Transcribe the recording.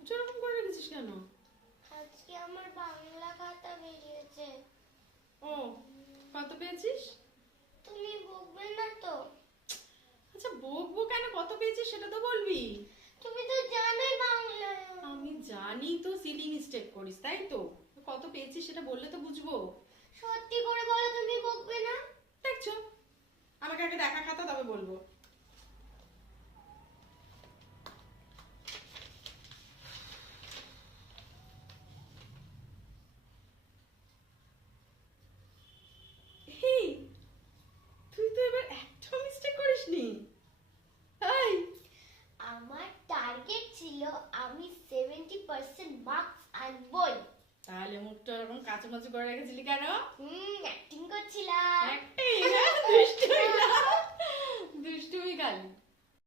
মুখটা এরকম করে রেখেছিস কেন? আজকে আমার বাংলা খাতা বেরিয়েছে। ও, কত পেয়েছিস? তুমি বকবে না তো? আচ্ছা বকবো কেন, কত পেয়েছিস সেটা তো বলবি। তুমি তো জানোই বাংলা। আমি জানি তো সিলি মিস্টেক করিস, তাই তো। কত পেয়েছিস সেটা বললে তো বুঝবো। সত্যি করে বলো, তুমি বকবে না? দেখছো, আমাকে আগে দেখা খাতা তবে বলবো। এই, তুই তো এবার একটা মিস্টেক করিসনি। এই, আমার টার্গেট ছিল আমি 70% মার্কস আনবই। তাহলে মুখটা এরকম কাচুমাচু করে রেখেছিলি কেন? অ্যাক্টিং করছিলাম। দুষ্টুমি না, দুষ্টুমি খালি।